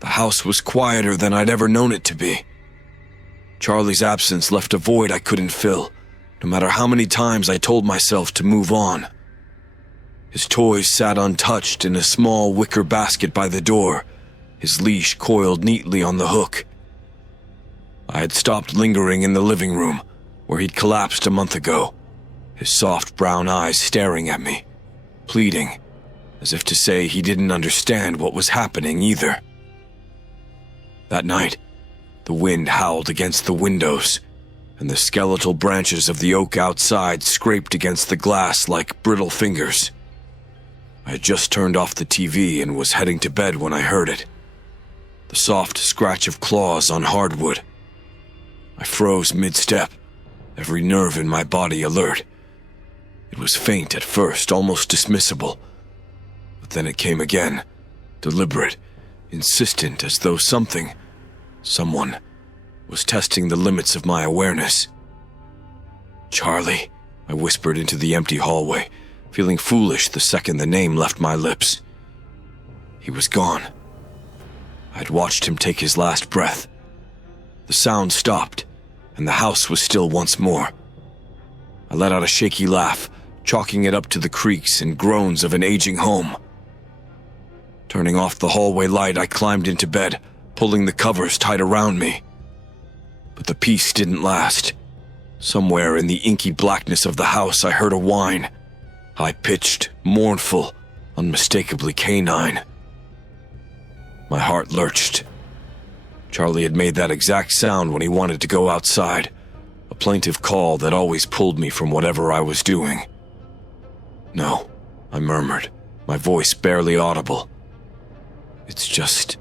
The house was quieter than I'd ever known it to be. Charlie's absence left a void I couldn't fill, no matter how many times I told myself to move on. His toys sat untouched in a small wicker basket by the door, his leash coiled neatly on the hook. I had stopped lingering in the living room, where he'd collapsed a month ago, his soft brown eyes staring at me, pleading, as if to say he didn't understand what was happening either. That night, the wind howled against the windows, and the skeletal branches of the oak outside scraped against the glass like brittle fingers. I had just turned off the TV and was heading to bed when I heard it. The soft scratch of claws on hardwood. I froze mid-step, every nerve in my body alert. It was faint at first, almost dismissible. But then it came again, deliberate, insistent, as though someone, was testing the limits of my awareness. "Charlie," I whispered into the empty hallway, feeling foolish the second the name left my lips. He was gone. I'd watched him take his last breath. The sound stopped, and the house was still once more. I let out a shaky laugh, chalking it up to the creaks and groans of an aging home. Turning off the hallway light, I climbed into bed, pulling the covers tight around me. But the peace didn't last. Somewhere in the inky blackness of the house, I heard a whine. High-pitched, mournful, unmistakably canine. My heart lurched. Charlie had made that exact sound when he wanted to go outside, a plaintive call that always pulled me from whatever I was doing. "No," I murmured, my voice barely audible. "It's just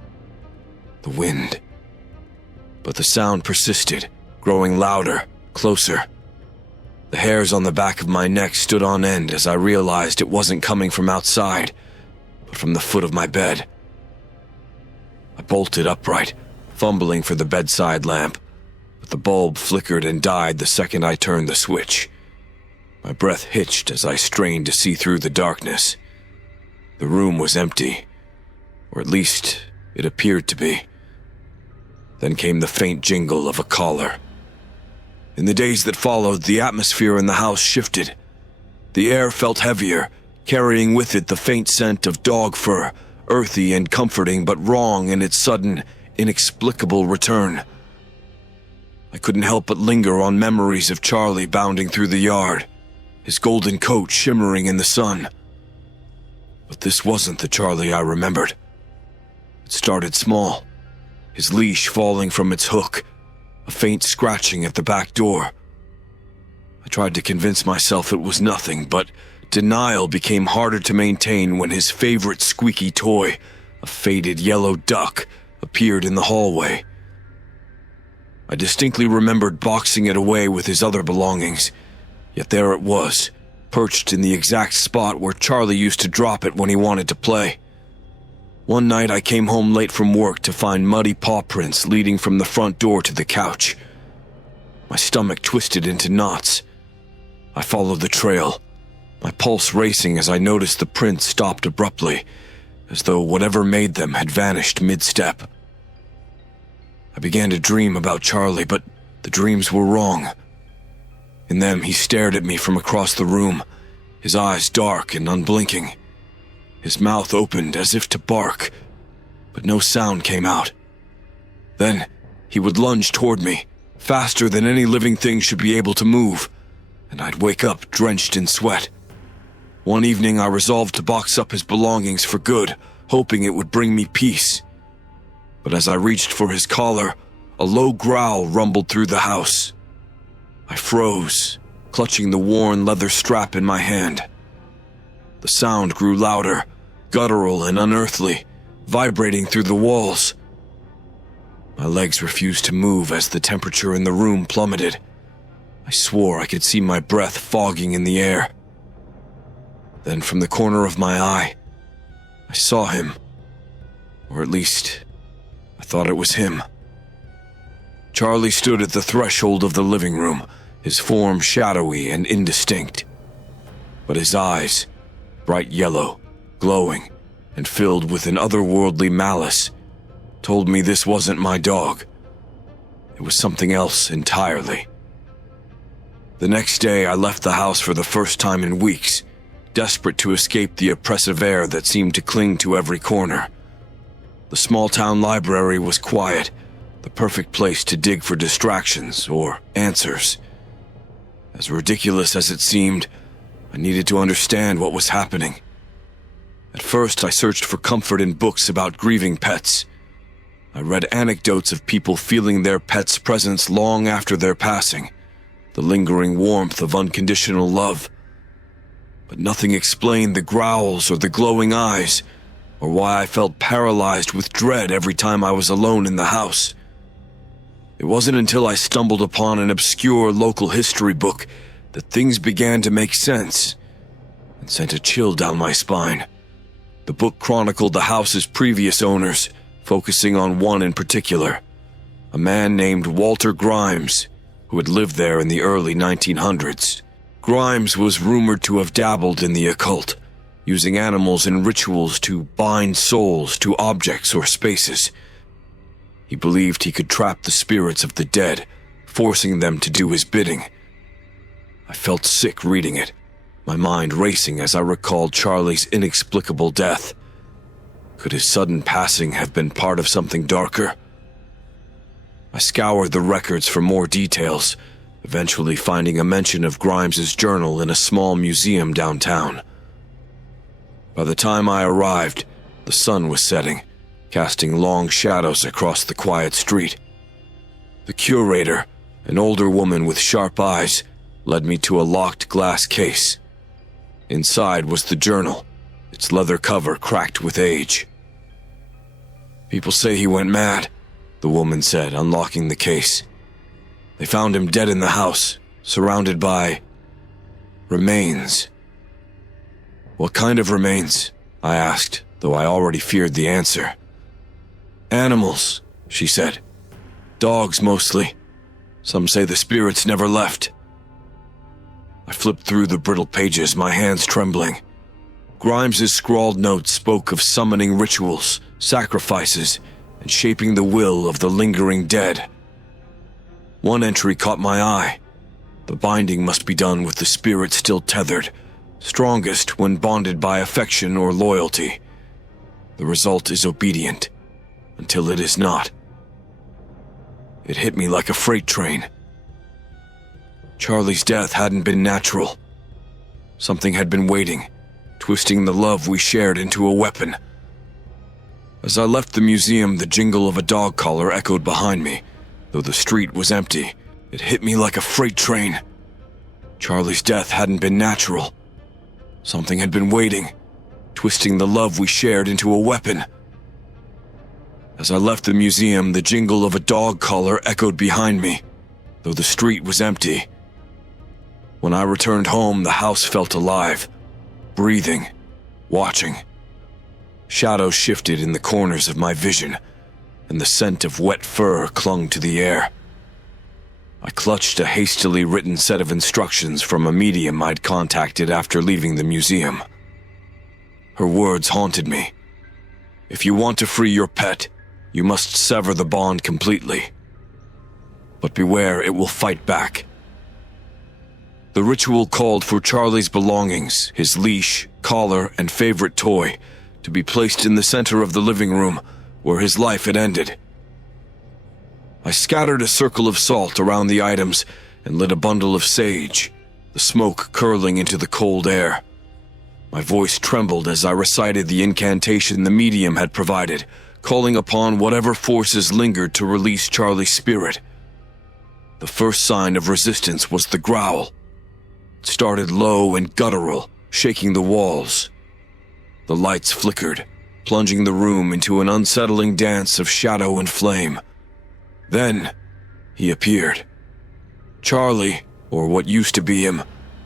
the wind." But the sound persisted, growing louder, closer. The hairs on the back of my neck stood on end as I realized it wasn't coming from outside, but from the foot of my bed. I bolted upright, fumbling for the bedside lamp, but the bulb flickered and died the second I turned the switch. My breath hitched as I strained to see through the darkness. The room was empty, or at least it appeared to be. Then came the faint jingle of a collar. In the days that followed, the atmosphere in the house shifted. The air felt heavier, carrying with it the faint scent of dog fur, earthy and comforting but wrong in its sudden, inexplicable return. I couldn't help but linger on memories of Charlie bounding through the yard, his golden coat shimmering in the sun. But this wasn't the Charlie I remembered. It started small, his leash falling from its hook, a faint scratching at the back door. I tried to convince myself it was nothing, but denial became harder to maintain when his favorite squeaky toy, a faded yellow duck, appeared in the hallway. I distinctly remembered boxing it away with his other belongings, yet there it was, perched in the exact spot where Charlie used to drop it when he wanted to play. One night I came home late from work to find muddy paw prints leading from the front door to the couch. My stomach twisted into knots. I followed the trail, my pulse racing as I noticed the prints stopped abruptly, as though whatever made them had vanished mid-step. I began to dream about Charlie, but the dreams were wrong. In them, he stared at me from across the room, his eyes dark and unblinking. His mouth opened as if to bark, but no sound came out. Then, he would lunge toward me, faster than any living thing should be able to move, and I'd wake up drenched in sweat. One evening, I resolved to box up his belongings for good, hoping it would bring me peace. But as I reached for his collar, a low growl rumbled through the house. I froze, clutching the worn leather strap in my hand. The sound grew louder, guttural and unearthly, vibrating through the walls. My legs refused to move as the temperature in the room plummeted. I swore I could see my breath fogging in the air. Then from the corner of my eye, I saw him. Or at least, I thought it was him. Charlie stood at the threshold of the living room, his form shadowy and indistinct. But his eyes, bright yellow, glowing, and filled with an otherworldly malice, told me this wasn't my dog. It was something else entirely. The next day, I left the house for the first time in weeks, desperate to escape the oppressive air that seemed to cling to every corner. The small-town library was quiet, the perfect place to dig for distractions or answers. As ridiculous as it seemed, I needed to understand what was happening. At first, I searched for comfort in books about grieving pets. I read anecdotes of people feeling their pet's presence long after their passing, the lingering warmth of unconditional love. But nothing explained the growls or the glowing eyes, or why I felt paralyzed with dread every time I was alone in the house. It wasn't until I stumbled upon an obscure local history book that things began to make sense and sent a chill down my spine. The book chronicled the house's previous owners, focusing on one in particular, a man named Walter Grimes, who had lived there in the early 1900s. Grimes was rumored to have dabbled in the occult, using animals and rituals to bind souls to objects or spaces. He believed he could trap the spirits of the dead, forcing them to do his bidding. I felt sick reading it, my mind racing as I recalled Charlie's inexplicable death. Could his sudden passing have been part of something darker? I scoured the records for more details, eventually finding a mention of Grimes's journal in a small museum downtown. By the time I arrived, the sun was setting, casting long shadows across the quiet street. The curator, an older woman with sharp eyes, led me to a locked glass case. Inside was the journal, its leather cover cracked with age. "People say he went mad," the woman said, unlocking the case. "They found him dead in the house, surrounded by remains." "What kind of remains?" I asked, though I already feared the answer. "Animals," she said. "Dogs, mostly. Some say the spirits never left." I flipped through the brittle pages, my hands trembling. Grimes's scrawled notes spoke of summoning rituals, sacrifices, and shaping the will of the lingering dead. One entry caught my eye. The binding must be done with the spirit still tethered, strongest when bonded by affection or loyalty. The result is obedient, until it is not. It hit me like a freight train. Charlie's death hadn't been natural. Something had been waiting, twisting the love we shared into a weapon. As I left the museum, the jingle of a dog collar echoed behind me. Though the street was empty, it hit me like a freight train. Charlie's death hadn't been natural. Something had been waiting, twisting the love we shared into a weapon. As I left the museum, the jingle of a dog collar echoed behind me, though the street was empty. When I returned home, the house felt alive, breathing, watching. Shadows shifted in the corners of my vision, and the scent of wet fur clung to the air. I clutched a hastily written set of instructions from a medium I'd contacted after leaving the museum. Her words haunted me. "If you want to free your pet, you must sever the bond completely. But beware, it will fight back." The ritual called for Charlie's belongings, his leash, collar, and favorite toy, to be placed in the center of the living room, where his life had ended. I scattered a circle of salt around the items and lit a bundle of sage, the smoke curling into the cold air. My voice trembled as I recited the incantation the medium had provided, calling upon whatever forces lingered to release Charlie's spirit. The first sign of resistance was the growl. It started low and guttural, shaking the walls. The lights flickered, plunging the room into an unsettling dance of shadow and flame. Then, he appeared. Charlie, or what used to be him,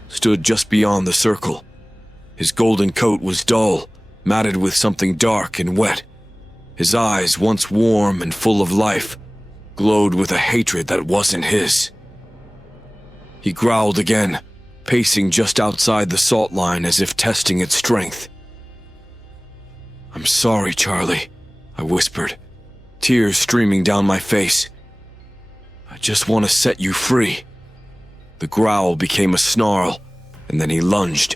stood just beyond the circle. His golden coat was dull, matted with something dark and wet. His eyes, once warm and full of life, glowed with a hatred that wasn't his. He growled again, pacing just outside the salt line as if testing its strength. "I'm sorry, Charlie," I whispered. tears streaming down my face. "I just want to set you free." The growl became a snarl, and then he lunged.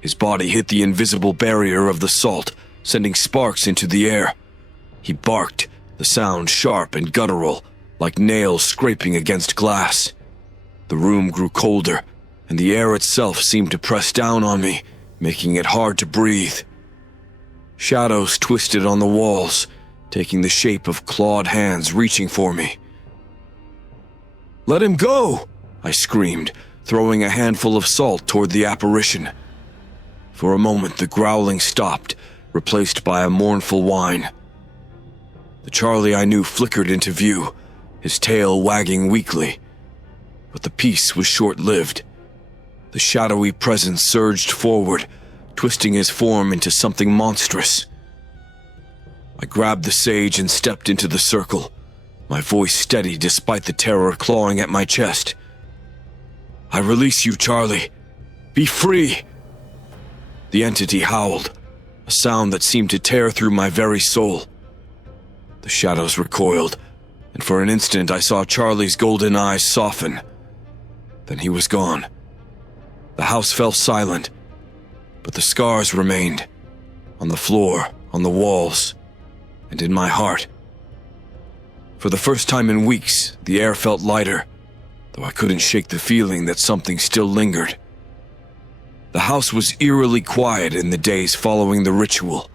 His body hit the invisible barrier of the salt, sending sparks into the air. He barked, the sound sharp and guttural, like nails scraping against glass. The room grew colder, and the air itself seemed to press down on me, making it hard to breathe. Shadows twisted on the walls, taking the shape of clawed hands reaching for me. "Let him go!" I screamed, throwing a handful of salt toward the apparition. For a moment, the growling stopped, replaced by a mournful whine. The Charlie I knew flickered into view, his tail wagging weakly. But the peace was short-lived. The shadowy presence surged forward, twisting his form into something monstrous. I grabbed the sage and stepped into the circle, my voice steady despite the terror clawing at my chest. "I release you, Charlie. Be free!" The entity howled, a sound that seemed to tear through my very soul. The shadows recoiled, and for an instant I saw Charlie's golden eyes soften. Then he was gone. The house fell silent, but the scars remained, on the floor, on the walls, and in my heart. For the first time in weeks, the air felt lighter, though I couldn't shake the feeling that something still lingered. The house was eerily quiet in the days following the ritual.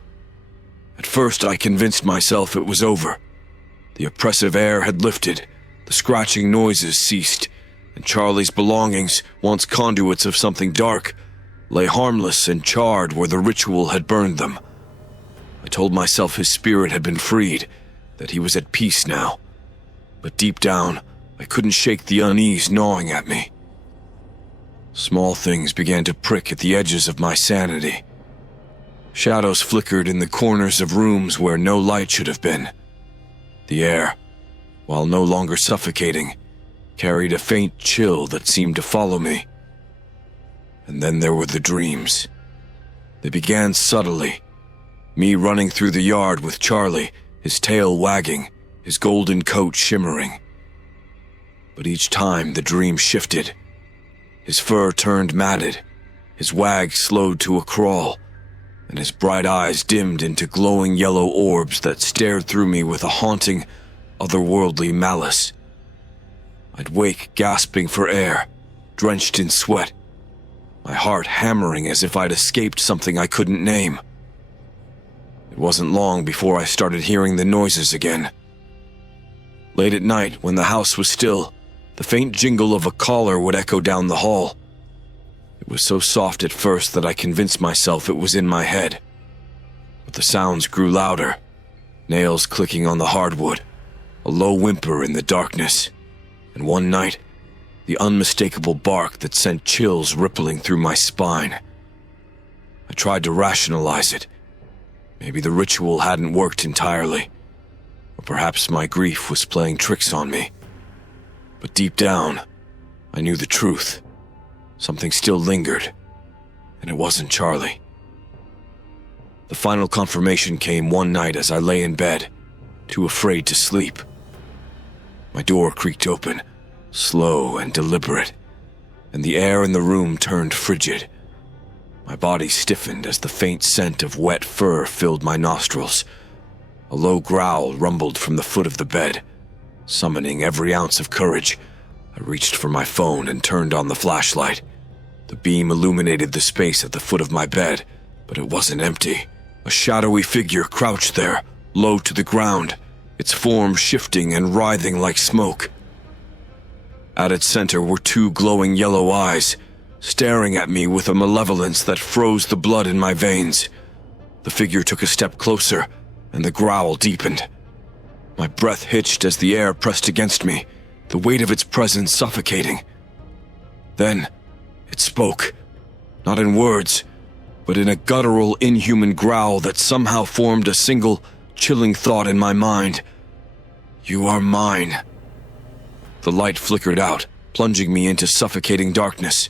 At first, I convinced myself it was over. The oppressive air had lifted, the scratching noises ceased, and Charlie's belongings, once conduits of something dark, lay harmless and charred where the ritual had burned them. I told myself his spirit had been freed, that he was at peace now. But deep down, I couldn't shake the unease gnawing at me. Small things began to prick at the edges of my sanity. Shadows flickered in the corners of rooms where no light should have been. The air, while no longer suffocating, carried a faint chill that seemed to follow me. And then there were the dreams. They began subtly, me running through the yard with Charlie, his tail wagging, his golden coat shimmering. But each time the dream shifted. His fur turned matted, his wag slowed to a crawl, and his bright eyes dimmed into glowing yellow orbs that stared through me with a haunting, otherworldly malice. I'd wake gasping for air, drenched in sweat, my heart hammering as if I'd escaped something I couldn't name. It wasn't long before I started hearing the noises again. Late at night, when the house was still, the faint jingle of a collar would echo down the hall. It was so soft at first that I convinced myself it was in my head. But the sounds grew louder, nails clicking on the hardwood, a low whimper in the darkness, and one night, the unmistakable bark that sent chills rippling through my spine. I tried to rationalize it. Maybe the ritual hadn't worked entirely, or perhaps my grief was playing tricks on me. But deep down, I knew the truth. Something still lingered, and it wasn't Charlie. The final confirmation came one night as I lay in bed, too afraid to sleep. My door creaked open, slow and deliberate, and the air in the room turned frigid. My body stiffened as the faint scent of wet fur filled my nostrils. A low growl rumbled from the foot of the bed. Summoning every ounce of courage, I reached for my phone and turned on the flashlight. The beam illuminated the space at the foot of my bed, but it wasn't empty. A shadowy figure crouched there, low to the ground, its form shifting and writhing like smoke. At its center were two glowing yellow eyes, staring at me with a malevolence that froze the blood in my veins. The figure took a step closer, and the growl deepened. My breath hitched as the air pressed against me, the weight of its presence suffocating. Then, it spoke, not in words, but in a guttural, inhuman growl that somehow formed a single, chilling thought in my mind. "You are mine." The light flickered out, plunging me into suffocating darkness.